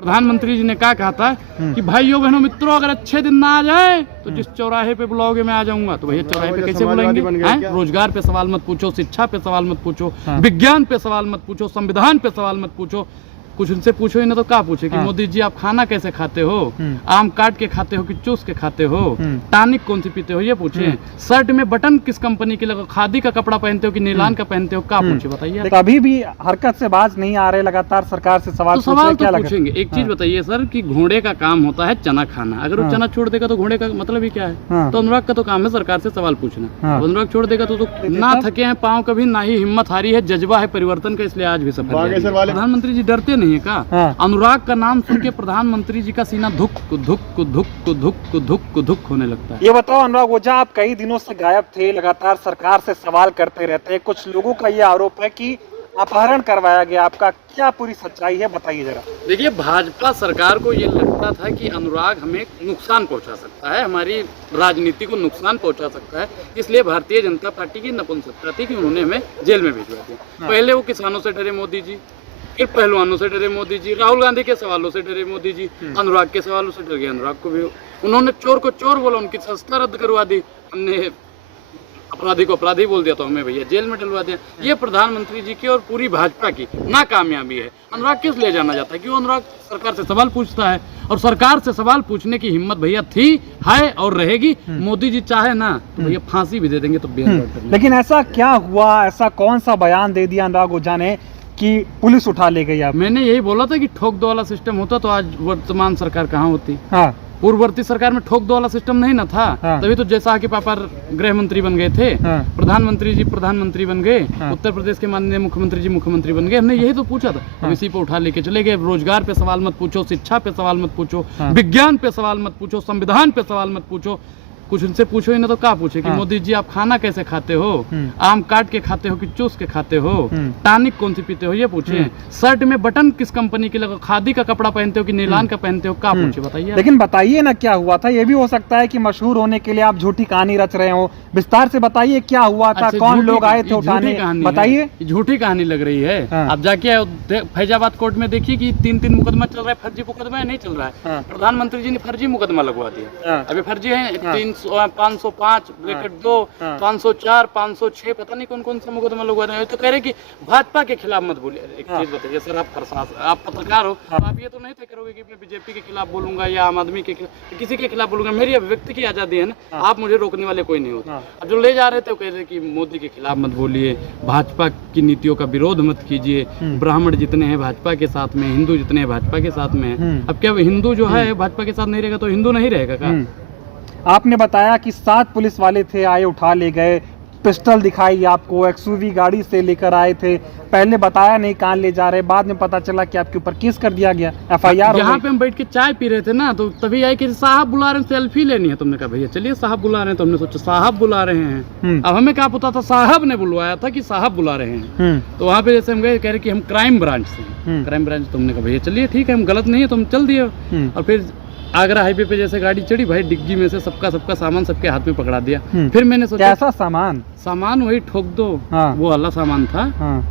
प्रधानमंत्री जी ने क्या कहा था कि भाइयों बहनों मित्रों, अगर अच्छे दिन ना आ जाए तो जिस चौराहे पे बुलाओगे मैं आ जाऊंगा। तो भैया चौराहे पे कैसे बुलाएंगे? रोजगार पे सवाल मत पूछो, शिक्षा पे सवाल मत पूछो, विज्ञान पे सवाल मत पूछो, संविधान पे सवाल मत पूछो, कुछ उनसे पूछो ही ना। तो क्या पूछे कि मोदी जी आप खाना कैसे खाते हो, आम काट के खाते हो कि चूस के खाते हो, टॉनिक कौन सी पीते हो, ये पूछे। शर्ट में बटन किस कंपनी के लगा, खादी का कपड़ा पहनते हो कि नीलान का पहनते हो, क्या पूछे बताइए। अभी भी हरकत से बाज नहीं आ रहे, लगातार सरकार से सवाल तो पूछेंगे। एक चीज बताइए सर कि घोड़े का काम होता है चना खाना, अगर वो चना छोड़ देगा तो घोड़े का मतलब ही क्या है? तो अनुराग का तो काम है सरकार से सवाल पूछना। अनुराग छोड़ देगा तो ना थके हैं पाँव कभी, ना ही हिम्मत हारी है, जज्बा है परिवर्तन का, इसलिए आज भी सफल। प्रधानमंत्री जी डरते नहीं है का? अनुराग का नाम सुन के प्रधानमंत्री जी का सीना धुक धुक धुक धुक धुक धुक होने लगता है। ये बताओ अनुराग ओझा, आप कई दिनों से गायब थे, लगातार सरकार से सवाल करते रहते हैं, कुछ लोगों का ये आरोप है कि अपहरण करवाया गया आपका, क्या पूरी सच्चाई है बताइए जरा। देखिए, भाजपा सरकार को ये लगता था कि अनुराग हमें नुकसान पहुंचा सकता है, हमारी राजनीति को नुकसान पहुंचा सकता है, इसलिए भारतीय जनता पार्टी की नपुंसकता थी कि उन्होंने हमें जेल में भिजवा दिया। पहले वो किसानों से डरे मोदी जी, फिर पहलवानों से डरे मोदी जी, राहुल गांधी के सवालों से डरे मोदी जी, अनुराग के सवालों से डर गए, अनुराग को भी उन्होंने चोर को चोर बोला, उनकी संस्था रद्द करवा दी, हमने अपराधी को अपराधी बोल दिया तो हमें भैया जेल में डलवा दिया। ये प्रधानमंत्री जी की और पूरी भाजपा की नाकामयाबी है। अनुराग किस ले जाना जाता है? क्यों अनुराग सरकार से सवाल पूछता है, और सरकार से सवाल पूछने की हिम्मत भैया थी, है और रहेगी। मोदी जी चाहे ना तो भैया फांसी भी दे देंगे तो लेकिन ऐसा क्या हुआ, ऐसा कौन सा बयान दे दिया अनुराग ओझा ने कि पुलिस उठा ले गई? आप मैंने यही बोला था कि ठोक दो वाला सिस्टम होता तो आज वर्तमान सरकार कहाँ होती। हाँ। पूर्ववर्ती सरकार में ठोक दो वाला सिस्टम नहीं ना था। हाँ। तभी तो जैसा कि पापा गृह मंत्री बन गए थे। हाँ। प्रधानमंत्री जी प्रधानमंत्री बन गए। हाँ। उत्तर प्रदेश के माननीय मुख्यमंत्री जी मुख्यमंत्री बन गए। हमने यही तो पूछा था। हाँ। हम इसी पे उठा लेके चले गए। रोजगार पे सवाल मत पूछो, शिक्षा पे सवाल मत पूछो, विज्ञान पे सवाल मत पूछो, संविधान पे सवाल मत पूछो, कुछ उनसे पूछो ही ना। तो क्या पूछे कि मोदी जी आप खाना कैसे खाते हो, आम काट के खाते हो कि चूस के खाते हो, टॉनिक कौन सी पीते हो, ये पूछे। शर्ट में बटन किस कंपनी के लगा, खादी का कपड़ा पहनते हो कि नीलान का पहनते हो, क्या पूछे बताइए। लेकिन बताइए ना क्या हुआ था। ये भी हो सकता है कि मशहूर होने के लिए आप झूठी कहानी रच रहे हो, विस्तार से बताइए क्या हुआ था, कौन लोग आए थे उठाने, बताइए। झूठी कहानी लग रही है। आप जाके फैजाबाद कोर्ट में देखिए कि 3 मुकदमा चल रहा है, फर्जी मुकदमा नहीं चल रहा है। प्रधानमंत्री जी ने फर्जी मुकदमा लगवा दिया, अभी फर्जी है। 505 ब्रैकेट 2, 504, 506 पता नहीं कौन कौन सा मुकदमा लगवा रहे हैं। तो कह रहे कि भाजपा के खिलाफ मत बोलिए। एक चीज बताइए सर, आप पत्रकार हो, आप ये तो नहीं तय करोगे कि मैं बीजेपी के खिलाफ बोलूंगा या आम आदमी के खिलाफ, किसी के खिलाफ बोलूंगा। मेरी अभिव्यक्ति की आजादी है ना, आप मुझे रोकने वाले कोई नहीं होता। अब जो ले जा रहे थे वो कह रहे कि मोदी के खिलाफ मत बोलिए, भाजपा की नीतियों का विरोध मत कीजिए, ब्राह्मण जितने हैं भाजपा के साथ में, हिंदू जितने हैं भाजपा के साथ में। अब क्या हिंदू जो है भाजपा के साथ नहीं रहेगा तो हिंदू नहीं रहेगा क्या? आपने बताया कि 7 पुलिस वाले थे, आए उठा ले गए, पिस्टल दिखाई आपको, एक्सयूवी गाड़ी से लेकर आए थे, पहले बताया नहीं कहाँ ले जा रहे, बाद में पता चला कि आपके ऊपर केस कर दिया गया, FIR। यहाँ पे हम बैठ के चाय पी रहे थे ना, तो तभी आई कि साहब बुला रहे हैं, सेल्फी लेनी है। तुमने कहा भैया चलिए साहब बुला रहे हैं, तो हमने सोचा साहब बुला रहे हैं। अब हमें क्या पता था साहब ने बुलवाया था कि साहब बुला रहे हैं। तो वहाँ पे जैसे हम गए, कह रहे कि हम क्राइम ब्रांच से, क्राइम ब्रांच। तुमने कहा भैया चलिए ठीक है, हम गलत नहीं है, तुम चल दिए। और फिर आगरा हाईवे पे जैसे गाड़ी चढ़ी, भाई डिग्गी में से सबका सामान सबके हाथ में पकड़ा दिया। फिर मैंने सोचा कैसा सामान वही ठोक दो। वो वाला सामान था।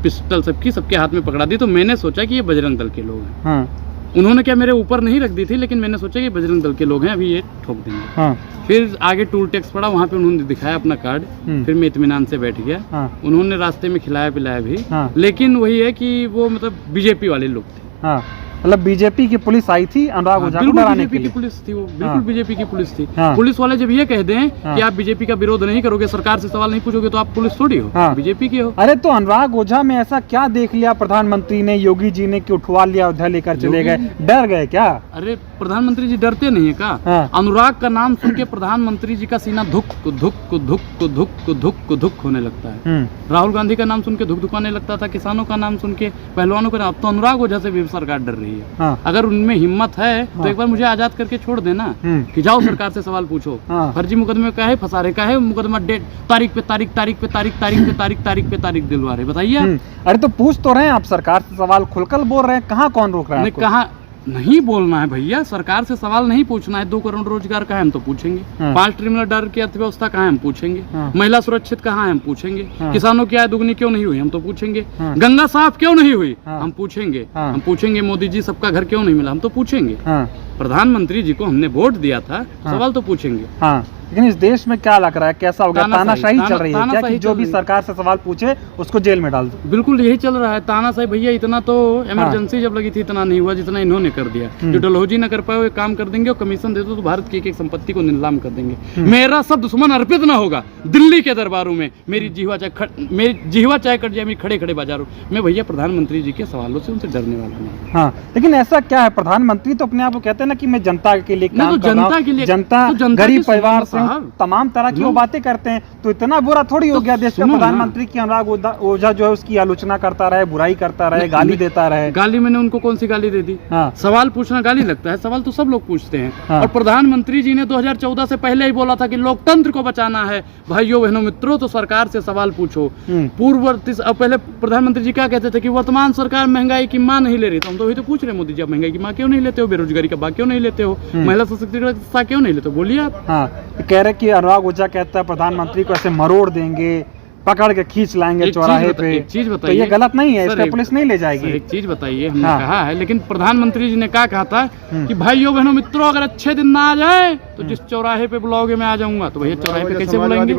पिस्टल सबके हाथ में पकड़ा दी। तो मैंने सोचा कि ये बजरंग दल के लोग हैं। उन्होंने क्या मेरे ऊपर नहीं रख दी थी, लेकिन मैंने सोचा कि बजरंग दल के लोग हैं, अभी ये ठोक देंगे। फिर आगे टूल टैक्स पड़ा, वहाँ पे उन्होंने दिखाया अपना कार्ड। फिर मैं इत्मीनान से बैठ गया। उन्होंने रास्ते में खिलाया पिलाया भी, लेकिन वही है कि वो मतलब बीजेपी वाले लोग थे। मतलब बीजेपी की पुलिस आई थी अनुराग ओझा को डराने के लिए। की पुलिस थी वो, बिल्कुल बीजेपी की पुलिस थी। पुलिस वाले जब ये कह दें कि आप बीजेपी का विरोध नहीं करोगे, सरकार से सवाल नहीं पूछोगे, तो आप पुलिस थोड़ी हो, बीजेपी के हो। अरे तो अनुराग ओझा में ऐसा क्या देख लिया प्रधानमंत्री ने, योगी जी ने, कि उठवा लिया, उधर लेकर चले गए? डर गए क्या? अरे प्रधानमंत्री जी डरते नहीं है का? अनुराग का नाम सुन के प्रधानमंत्री जी का सीना धुक धुक धुक धुक धुक धुक होने लगता है। राहुल गांधी का नाम सुन के धुक धुकाने लगता था, किसानों का नाम सुन के, पहलवानों का नाम। तो अनुराग ओझा से भी सरकार डर रही है। अगर उनमें हिम्मत है तो एक बार मुझे आजाद करके छोड़ देना, कि जाओ सरकार से सवाल पूछो। फर्जी मुकदमे का है, फंसा रहे का है, मुकदमा डेट तारीख पे तारीख तारीख पे तारीख तारीख पे तारीख तारीख पे तारीख दिलवा रहे, बताइए। अरे तो पूछ तो रहे हैं आप, सरकार से सवाल खुलकर बोल रहे हैं, कहाँ कौन रोक रहा है? कहाँ नहीं बोलना है भैया, सरकार से सवाल नहीं पूछना है। 2 करोड़ रोजगार कहाँ है हम तो पूछेंगे, 5 ट्रिलियन डॉलर की अर्थव्यवस्था कहाँ है हम पूछेंगे, महिला सुरक्षित कहाँ है हम पूछेंगे, किसानों की आय दुगनी क्यों नहीं हुई हम तो पूछेंगे, गंगा साफ क्यों नहीं हुई हम पूछेंगे, मोदी जी सबका घर क्यों नहीं मिला हम तो पूछेंगे, प्रधानमंत्री जी को हमने वोट दिया था, सवाल तो पूछेंगे। लेकिन इस देश में क्या लग रहा है, कैसा हो गया, तानाशाही चल रही है क्या कि जो भी सरकार से सवाल पूछे उसको जेल में डाल दो? बिल्कुल यही चल रहा है तानाशाही भैया। इतना तो इमरजेंसी जब लगी थी इतना नहीं हुआ जितना इन्होंने कर दिया। जो डलहौजी न कर पाए वो काम कर देंगे और कमीशन दे दो तो भारत की एक संपत्ति को नीलाम कर देंगे। मेरा सब दुश्मन अर्पित न होगा दिल्ली के दरबारों में, मेरी जीवा चाहे कट जाए मेरी खड़े खड़े बाजारों में। भैया प्रधानमंत्री जी के सवालों से उनसे डरने वाला नहीं। हाँ, लेकिन ऐसा क्या है, प्रधानमंत्री तो अपने आप को कहते हैं ना कि मैं जनता के लिए काम कर रहा हूं, जनता गरीब परिवार से तमाम तरह की वो बातें करते हैं, तो इतना बुरा थोड़ी हो गया देश का प्रधानमंत्री की अनुराग ओझा जो है उसकी आलोचना करता रहे, बुराई करता रहे, गाली देता रहे। गाली मैंने उनको कौन सी गाली दे दी? सवाल पूछना गाली लगता है? सवाल तो सब लोग पूछते हैं। और प्रधानमंत्री जी ने 2014 से पहले ही बोला था कि लोकतंत्र को बचाना है, भाइयों बहनों मित्रों तो सरकार से सवाल पूछो। पहले प्रधानमंत्री जी क्या कहते थे कि वर्तमान सरकार महंगाई की मां नहीं ले रही, तो हम तो वही तो पूछ रहे मोदी जी आप महंगाई की मां क्यों नहीं लेते हो, बेरोजगारी का बात क्यों नहीं लेते हो, महिला सशक्तिकरण का क्यों नहीं लेते हो, बोलिए आप। कह रहे कि अनुराग ओझा कहता है प्रधानमंत्री को ऐसे मरोड़ देंगे, पकड़ के खींच लाएंगे चौराहे पे। एक चीज बताइए, तो ये गलत नहीं है, इसका पुलिस नहीं ले जाएगी। एक चीज बताइए, हमने कहा है लेकिन प्रधानमंत्री जी ने क्या कहा था कि भाइयों बहनों मित्रों अगर अच्छे दिन ना आ जाए तो जिस चौराहे पे बुलाओगे मैं आ जाऊंगा। तो भैया चौराहे पे कैसे बुलाएंगे,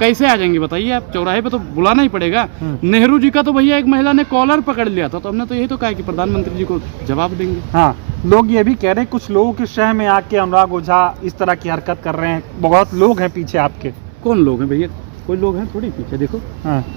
कैसे आ जाएंगे बताइए आप? चौराहे पे तो बुलाना ही पड़ेगा। नेहरू जी का तो भैया एक महिला ने कॉलर पकड़ लिया था, तो हमने तो यही तो कहा कि प्रधानमंत्री जी को जवाब देंगे। हाँ, लोग ये भी कह रहे हैं कुछ लोगों के शहर में आके अनुराग ओझा इस तरह की हरकत कर रहे हैं, बहुत लोग हैं पीछे आपके। कौन लोग हैं भैया? कोई लोग हैं थोड़ी पीछे, देखो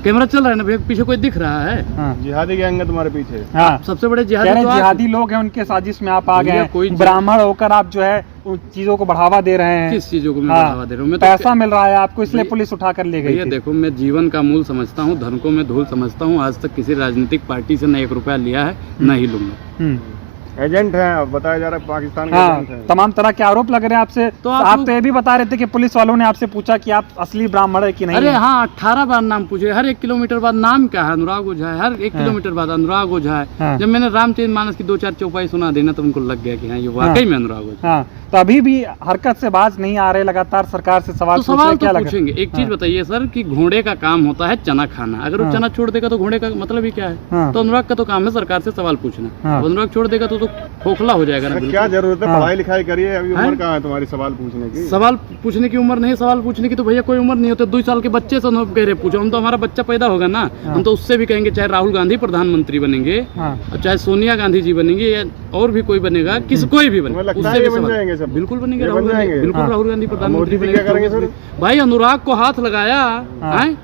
कैमरा चल रहा है ना भैया, पीछे कोई दिख रहा है? जिहादी गैंग है तुम्हारे पीछे। सबसे बड़े जिहादी लोग हैं, उनके साजिश में आप आ गए। कोई ब्राह्मण होकर आप जो है उन चीजों को बढ़ावा दे रहे हैं। किस चीजों को मैं बढ़ावा दे रहा हूँ? पैसा मिल रहा है आपको इसलिए पुलिस उठा कर ले गई। भैया देखो, मैं जीवन का मूल समझता हूँ, धन को मैं धूल समझता हूँ। आज तक किसी राजनीतिक पार्टी से न 1 रुपया लिया है, न ही लूंगा। एजेंट है बताया जा रहा है, पाकिस्तान के एजेंट हैं। तमाम तरह के आरोप लग रहे हैं आपसे। तो आप तो ये भी बता रहे थे कि पुलिस वालों ने आपसे पूछा कि आप असली ब्राह्मण है कि नहीं? अरे हाँ, 18 बार नाम पूछे, हर 1 किलोमीटर बाद नाम क्या है, अनुराग ओझा है। हर 1 किलोमीटर बाद अनुराग ओझा है। जब मैंने रामचरितमानस की 2-4 चौपाई सुना देना तो उनको लग गया कि हाँ ये वाकई में अनुराग ओझा। तो अभी भी हरकत से बाज नहीं आ रहे, लगातार सरकार से सवाल पूछेंगे। एक चीज बताइए सर कि घोड़े का काम होता है चना खाना, अगर वो चना छोड़ देगा तो घोड़े का मतलब ही क्या है? तो अनुराग का तो काम है सरकार से सवाल पूछना। अनुराग छोड़ देगा तो खोखला हो जाएगा ना। क्या जरूरत है, पढ़ाई लिखाई करिए, अभी उम्र कहाँ है तुम्हारी सवाल पूछने की? सवाल पूछने की उम्र नहीं, सवाल पूछने की तो भैया कोई उम्र नहीं होती। 2 साल के बच्चे से कह रहे पूछो, हम तो हमारा बच्चा पैदा होगा ना, हम तो उससे भी कहेंगे चाहे राहुल गांधी प्रधानमंत्री बनेंगे और चाहे सोनिया गांधी जी बनेंगे या और भी कोई बनेगा, कोई भी बनेगा, बिल्कुल बनेंगे। बिल्कुल राहुल गांधी प्रधानमंत्री बनेंगे। भाई अनुराग को हाथ लगाया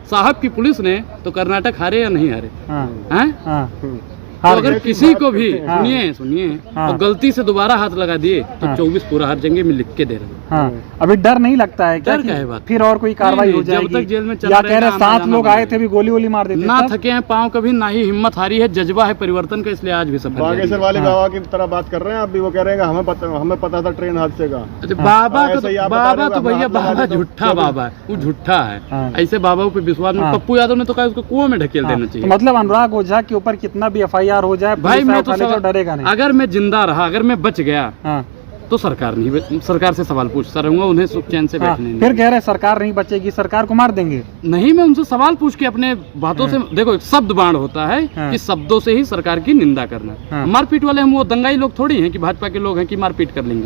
साहब की पुलिस ने तो कर्नाटक हारे या नहीं हारे? तो अगर किसी को भी सुनिए और गलती से दोबारा हाथ लगा दिए तो 24 पूरा हर जगह में लिख के दे रहे हैं। अभी डर नहीं लगता है क्या? फिर और कोई कार्रवाई हो जाएगी? जब तक जेल में या कह रहे 7 लोग आए थे भी गोली मार देते ना, थके हैं पाँव कभी, ना ही हिम्मत हारी है, जज्बा है परिवर्तन का, इसलिए आज भी सफल। बागेश्वर वाले बाबा की तरह बात कर रहे हैं आप भी, वो कह रहे हैं हमें पता था ट्रेन हादसे का। बाबा तो भैया बाबा झूठा बाबा है, वो झूठा है। ऐसे बाबा पे विश्वास में पप्पू यादव ने तो कहा उसको कुआं में ढकेल देना चाहिए। मतलब अनुराग ओझा के ऊपर कितना भी FIR हो जाए भाई मैं तो डरेगा नहीं। अगर मैं जिंदा रहा, अगर मैं बच गया तो सरकार से सवाल पूछता रहूंगा, उन्हें सुख चैन से बैठने नहीं। फिर कह रहे सरकार नहीं बचेगी, सरकार को मार देंगे। नहीं, मैं उनसे सवाल पूछ के अपने बातों से, देखो शब्द बाण होता है कि शब्दों से ही सरकार की निंदा करना। मारपीट वाले हम वो दंगाई लोग थोड़ी हैं कि भाजपा के लोग हैं कि मारपीट कर लेंगे।